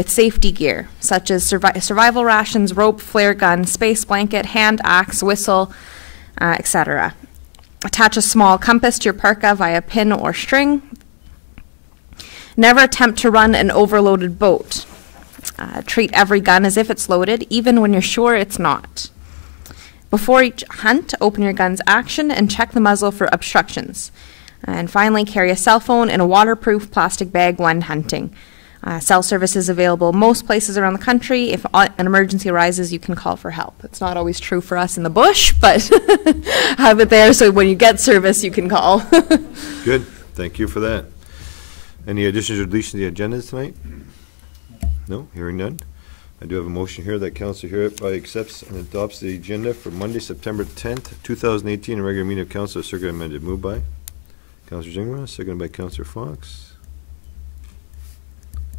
with safety gear, such as survival rations, rope, flare gun, space blanket, hand axe, whistle, etc. Attach a small compass to your parka via pin or string. Never attempt to run an overloaded boat. Treat every gun as if it's loaded, even when you're sure it's not. Before each hunt, open your gun's action and check the muzzle for obstructions. And finally, carry a cell phone in a waterproof plastic bag when hunting. Cell service is available most places around the country. If an emergency arises, you can call for help. It's not always true for us in the bush, but have it there so when you get service, you can call. Good. Thank you for that. Any additions or deletions to the agenda tonight? No? Hearing none. I do have a motion here that council hereby accepts and adopts the agenda for Monday, September 10th, 2018, a regular meeting of council, circuit amended. Moved by Councillor Gingras, seconded by Councillor Fox.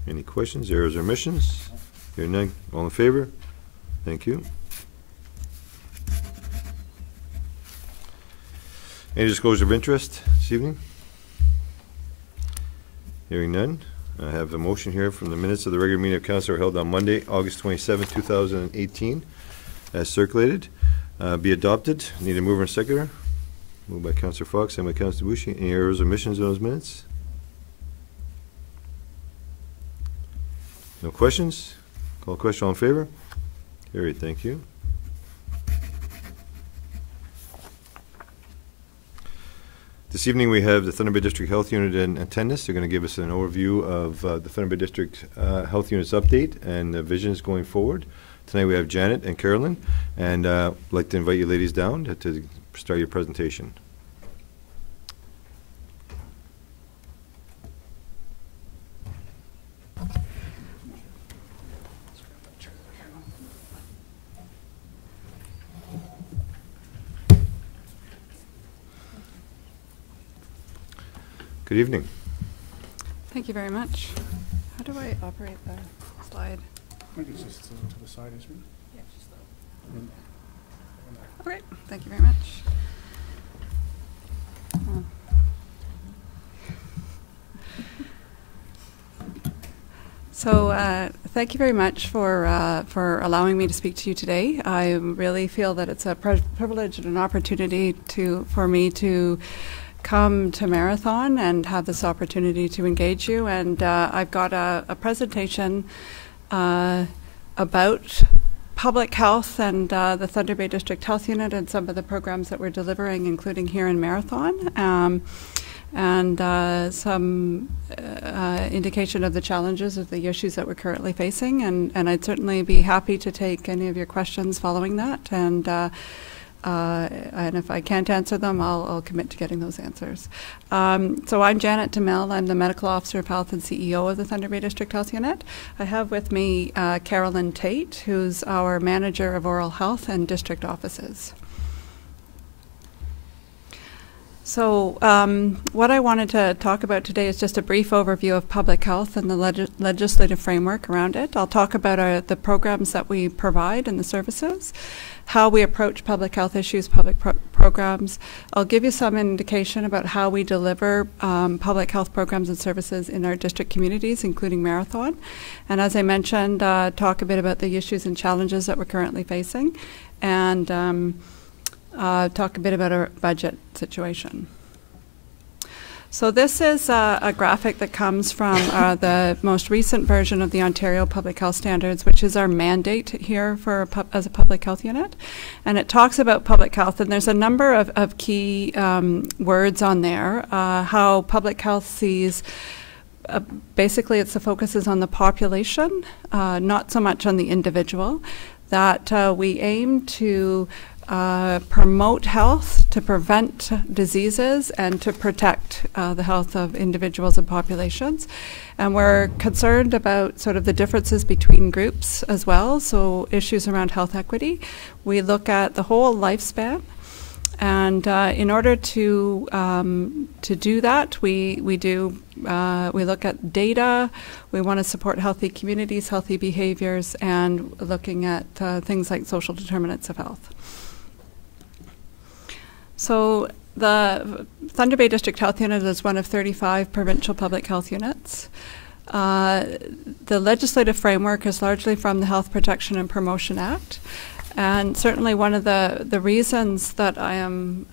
Any questions, errors, or omissions? Hearing none. All in favor? Thank you. Any disclosure of interest this evening? Hearing none. I have a motion here from the minutes of the regular meeting of council held on Monday, August 27, 2018, as circulated. Be adopted. Need a mover and seconder. Moved by Councillor Fox and by Councillor Bushi. Any errors or omissions in those minutes? No questions? Call question, all in favor? Carried, thank you. This evening we have the Thunder Bay District Health Unit in attendance. They're going to give us an overview of the Thunder Bay District Health Unit's update and the visions going forward. Tonight we have Janet and Carolyn, and I'd like to invite you ladies down to start your presentation. Good evening. Thank you very much. How do I operate the slide? I think it's just to the side, isn't it? Yeah, just okay, thank you very much. So thank you very much for allowing me to speak to you today. I really feel that it's a privilege and an opportunity for me to come to Marathon and have this opportunity to engage you. And I've got a presentation about public health and the Thunder Bay District Health Unit and some of the programs that we're delivering, including here in Marathon, and some indication of the challenges of the issues that we're currently facing. And I'd certainly be happy to take any of your questions following that. And if I can't answer them, I'll commit to getting those answers. So I'm Janet DeMille. I'm the Medical Officer of Health and CEO of the Thunder Bay District Health Unit. I have with me Carolyn Tate, who's our Manager of Oral Health and District Offices. So what I wanted to talk about today is just a brief overview of public health and the legislative framework around it. I'll talk about the programs that we provide and the services, how we approach public health issues, public programs. I'll give you some indication about how we deliver public health programs and services in our district communities, including Marathon. And as I mentioned, talk a bit about the issues and challenges that we're currently facing, and talk a bit about our budget situation. So this is a graphic that comes from the most recent version of the Ontario Public Health Standards, which is our mandate here for as a public health unit. And it talks about public health, and there's a number of key words on there. How public health sees, basically the focus is on the population, not so much on the individual, that we aim to promote health, to prevent diseases, and to protect the health of individuals and populations. And we're concerned about sort of the differences between groups as well, so issues around health equity. We look at the whole lifespan, and in order to do that, we look at data. We want to support healthy communities, healthy behaviors, and looking at things like social determinants of health. So the Thunder Bay District Health Unit is one of 35 provincial public health units. The legislative framework is largely from the Health Protection and Promotion Act. And certainly one of the reasons that I am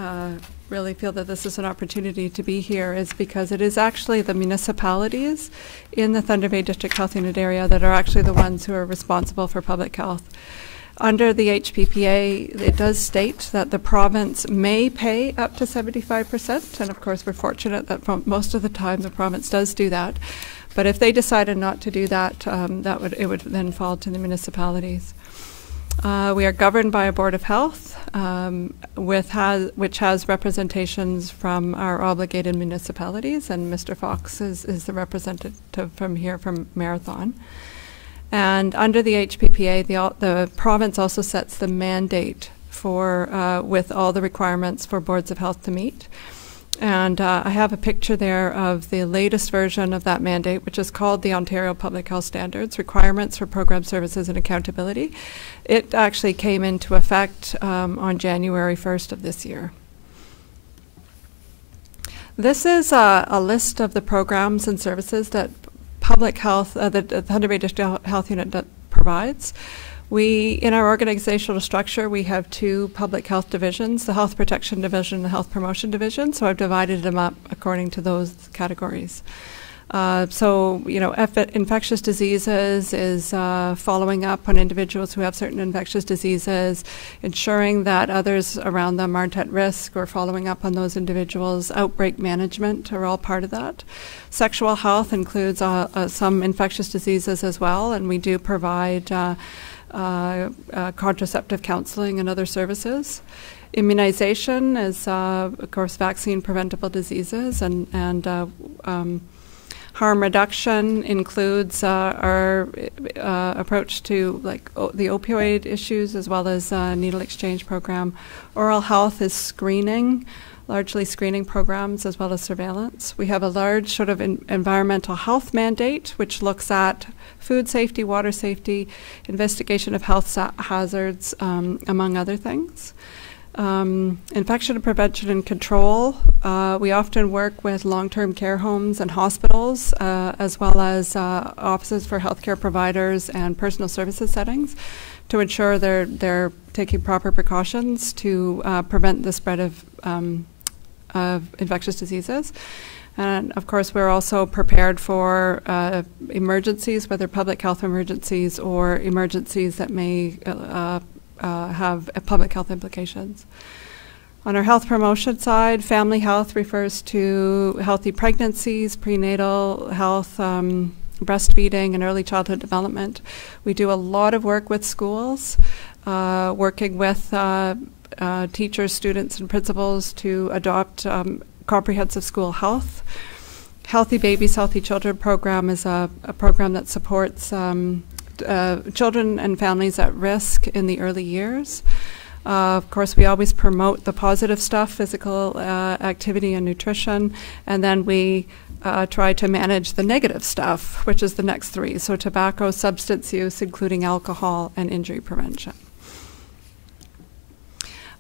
really feel that this is an opportunity to be here is because it is actually the municipalities in the Thunder Bay District Health Unit area that are actually the ones who are responsible for public health. Under the HPPA, it does state that the province may pay up to 75%, and of course we're fortunate that most of the time the province does do that. But if they decided not to do that, it would then fall to the municipalities. We are governed by a Board of Health, which has representations from our obligated municipalities, and Mr. Fox is the representative from here from Marathon. And under the HPPA, the province also sets the mandate for with all the requirements for boards of health to meet. And I have a picture there of the latest version of that mandate, which is called the Ontario Public Health Standards, Requirements for Program Services and Accountability. It actually came into effect on January 1st of this year. This is a list of the programs and services that public health, the Thunder Bay District Health Unit provides. In our organizational structure, we have two public health divisions, the Health Protection Division and the Health Promotion Division, so I've divided them up according to those categories. So, you know, infectious diseases is following up on individuals who have certain infectious diseases, ensuring that others around them aren't at risk, or following up on those individuals. Outbreak management are all part of that. Sexual health includes some infectious diseases as well, and we do provide contraceptive counseling and other services. Immunization is, of course, vaccine preventable diseases, and harm reduction includes our approach to the opioid issues, as well as needle exchange program. Oral health is screening, largely screening programs as well as surveillance. We have a large sort of environmental health mandate, which looks at food safety, water safety, investigation of health hazards, among other things. Infection prevention and control. We often work with long-term care homes and hospitals, as well as offices for healthcare providers and personal services settings, to ensure they're taking proper precautions to prevent the spread of infectious diseases. And of course, we're also prepared for emergencies, whether public health emergencies or emergencies that may have public health implications. On our health promotion side, family health refers to healthy pregnancies, prenatal health, breastfeeding, and early childhood development. We do a lot of work with schools, working with teachers, students, and principals to adopt comprehensive school health. Healthy Babies, Healthy Children program is a program that supports children and families at risk in the early years. Of course, we always promote the positive stuff, physical activity and nutrition, and then we try to manage the negative stuff, which is the next three, so tobacco, substance use, including alcohol, and injury prevention.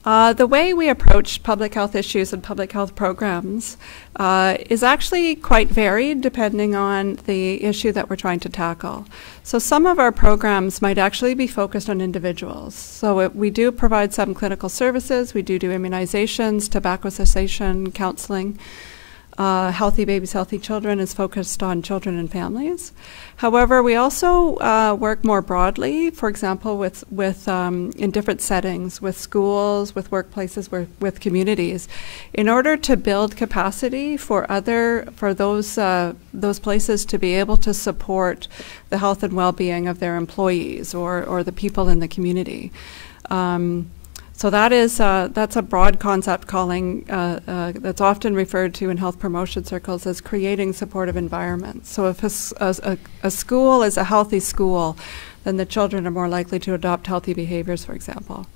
The way we approach public health issues and public health programs is actually quite varied depending on the issue that we're trying to tackle. So some of our programs might actually be focused on individuals. So we do provide some clinical services, we do immunizations, tobacco cessation, counseling. Healthy Babies, Healthy Children is focused on children and families. However, we also work more broadly, for example, with in different settings, with schools, with workplaces, with communities, in order to build capacity for those places to be able to support the health and well-being of their employees or the people in the community. So that's a broad concept calling that's often referred to in health promotion circles as creating supportive environments. So if a school is a healthy school, then the children are more likely to adopt healthy behaviors, for example.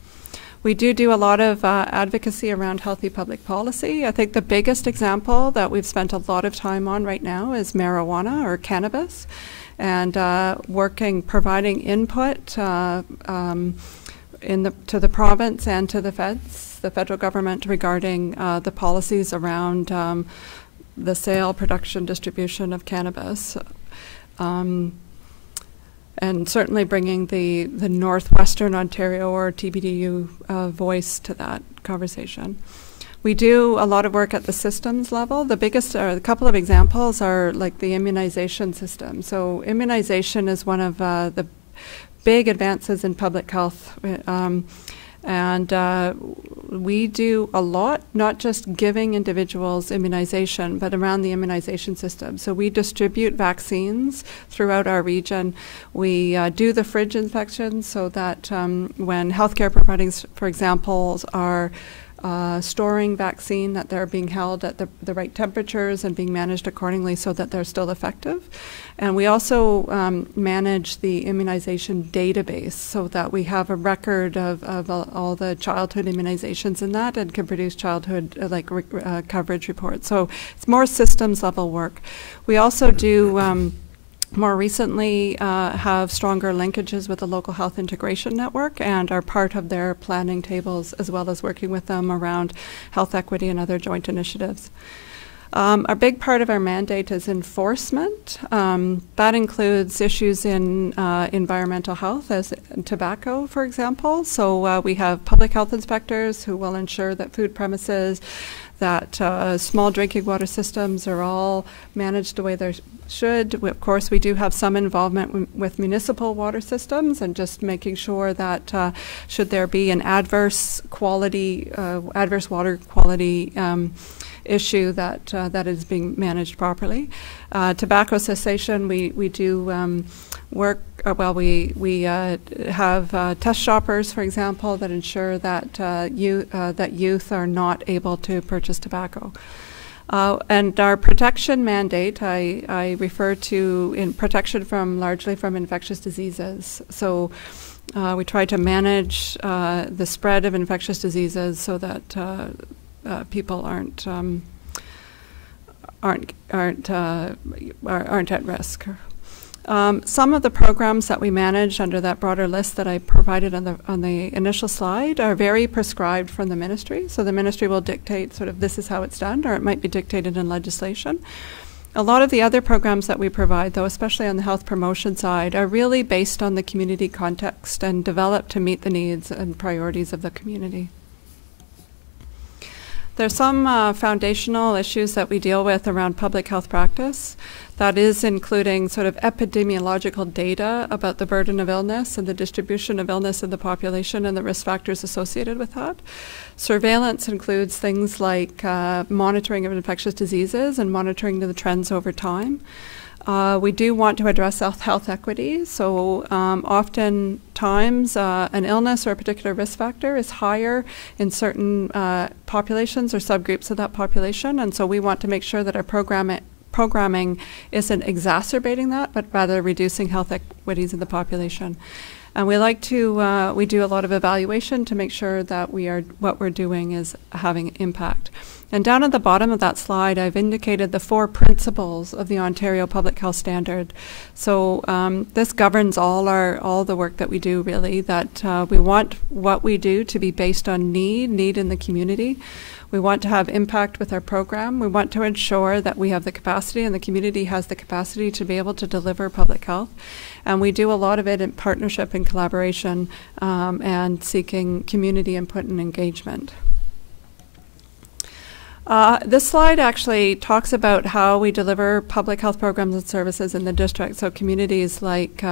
We do a lot of advocacy around healthy public policy. I think the biggest example that we've spent a lot of time on right now is marijuana or cannabis, and providing input to the province and to the federal government regarding the policies around the sale, production, distribution of cannabis. And certainly bringing the Northwestern Ontario or TBDU voice to that conversation. We do a lot of work at the systems level. The biggest, a couple of examples are like the immunization system. So immunization is one of the big advances in public health. We do a lot, not just giving individuals immunization, but around the immunization system. So we distribute vaccines throughout our region. We do the fridge inspections so that when healthcare providers, for example, are storing vaccine, that they're being held at the right temperatures and being managed accordingly so that they're still effective. And we also manage the immunization database so that we have a record of all the childhood immunizations in that and can produce childhood coverage reports. So it's more systems level work. We also do more recently have stronger linkages with the local health integration network and are part of their planning tables, as well as working with them around health equity and other joint initiatives. A big part of our mandate is enforcement. That includes issues in environmental health, as tobacco, for example. So we have public health inspectors who will ensure that food premises, that small drinking water systems are all managed the way they should. Of course, we do have some involvement with municipal water systems and just making sure that should there be an adverse water quality issue that is being managed properly. Tobacco cessation, we do work, we have test shoppers, for example, that ensure that youth are not able to purchase tobacco. And our protection mandate, I refer to in protection largely from infectious diseases. So we try to manage the spread of infectious diseases so that people aren't at risk. Some of the programs that we manage under that broader list that I provided on the initial slide are very prescribed from the ministry. So the ministry will dictate sort of this is how it's done, or it might be dictated in legislation. A lot of the other programs that we provide, though, especially on the health promotion side, are really based on the community context and developed to meet the needs and priorities of the community. There's some foundational issues that we deal with around public health practice. That is including sort of epidemiological data about the burden of illness and the distribution of illness in the population and the risk factors associated with that. Surveillance includes things like monitoring of infectious diseases and monitoring the trends over time. We do want to address health equity, so oftentimes an illness or a particular risk factor is higher in certain populations or subgroups of that population, and so we want to make sure that our programming isn't exacerbating that, but rather reducing health equities in the population. And we like to, we do a lot of evaluation to make sure that what we're doing is having impact. And down at the bottom of that slide, I've indicated the 4 principles of the Ontario Public Health Standard. So this governs all the work that we do, really, that we want what we do to be based on need in the community. We want to have impact with our program. We want to ensure that we have the capacity and the community has the capacity to be able to deliver public health. And we do a lot of it in partnership and collaboration and seeking community input and engagement. This slide actually talks about how we deliver public health programs and services in the district, so communities like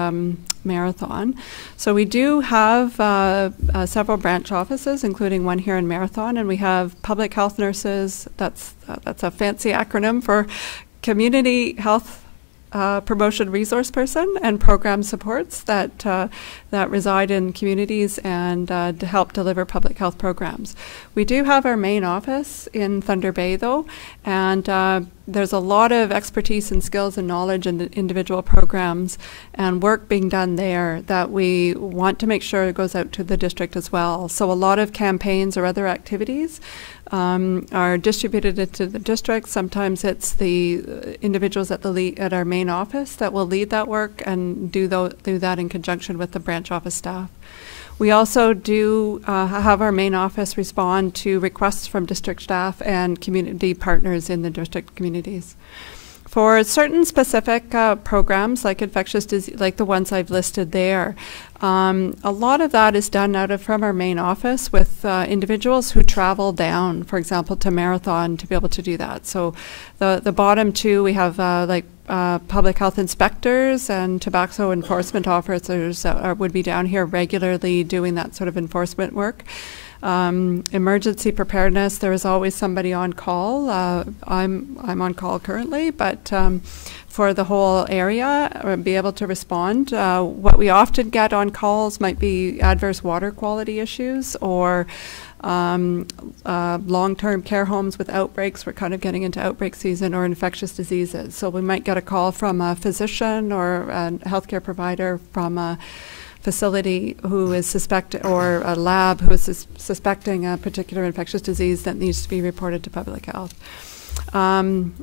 Marathon. So we do have several branch offices, including one here in Marathon, and we have public health nurses. That's a fancy acronym for Community Health Promotion Resource Person, and program supports that reside in communities and to help deliver public health programs. We do have our main office in Thunder Bay, though, and there's a lot of expertise and skills and knowledge in the individual programs and work being done there that we want to make sure it goes out to the district as well. So a lot of campaigns or other activities are distributed into the district. Sometimes it's the individuals at our main office that will lead that work and do that in conjunction with the branch office staff. We also do have our main office respond to requests from district staff and community partners in the district communities. For certain specific programs like infectious disease, like the ones I've listed there, a lot of that is done from our main office with individuals who travel down, for example, to Marathon to be able to do that. So the bottom two, we have public health inspectors and tobacco enforcement officers would be down here regularly doing that sort of enforcement work. Emergency preparedness, there is always somebody on call. I'm on call currently, but for the whole area, be able to respond. What we often get on calls might be adverse water quality issues or long-term care homes with outbreaks. We're kind of getting into outbreak season, or infectious diseases. So we might get a call from a physician or a healthcare provider from a facility who is or a lab who is suspecting a particular infectious disease that needs to be reported to public health. And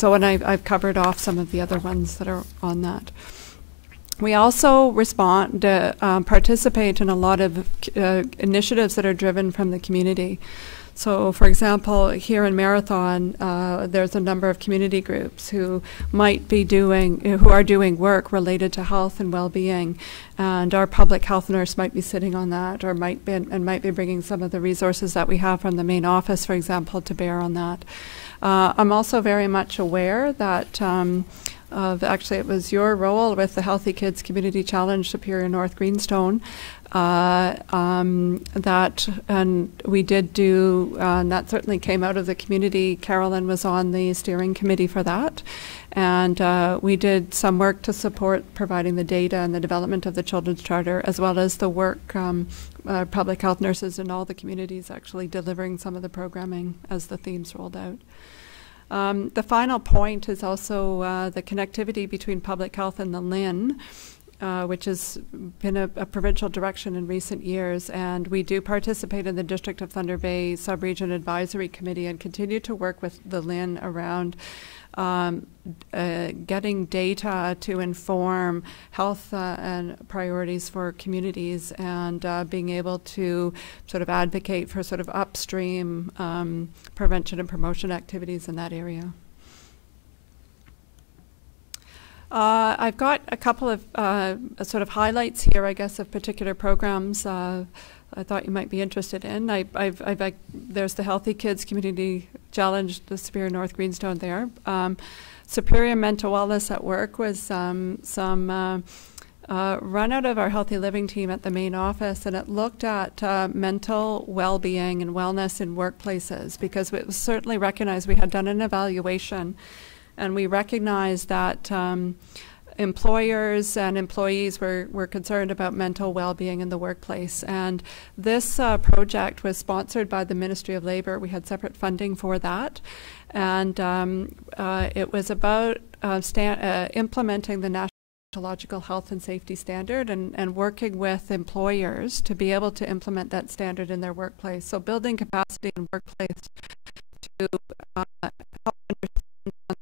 I've covered off some of the other ones that are on that. We also participate in a lot of initiatives that are driven from the community. So, for example, here in Marathon, there's a number of community groups who are doing work related to health and well-being, and our public health nurse might be sitting on that, or might be bringing some of the resources that we have from the main office, for example, to bear on that. I'm also very much aware that actually it was your role with the Healthy Kids Community Challenge Superior North Greenstone and we did do, and that certainly came out of the community. Carolyn was on the steering committee for that, and we did some work to support providing the data and the development of the Children's Charter, as well as the work public health nurses in all the communities actually delivering some of the programming as the themes rolled out. The final point is also the connectivity between public health and the LHIN, which has been a provincial direction in recent years, and we do participate in the District of Thunder Bay Sub-Region Advisory Committee and continue to work with the LHIN around getting data to inform health and priorities for communities, and being able to sort of advocate for sort of upstream prevention and promotion activities in that area. I've got a couple of sort of highlights here, I guess, of particular programs I thought you might be interested in. There's the Healthy Kids Community Challenge, the Superior North Greenstone there. Superior Mental Wellness at Work was some run out of our Healthy Living team at the main office, and it looked at mental well-being and wellness in workplaces, because it was certainly recognized. We had done an evaluation, and we recognized that employers and employees were concerned about mental well-being in the workplace. And this project was sponsored by the Ministry of Labour. We had separate funding for that. And it was about implementing the National Psychological Health and Safety Standard and working with employers to be able to implement that standard in their workplace. So building capacity in workplace to help understand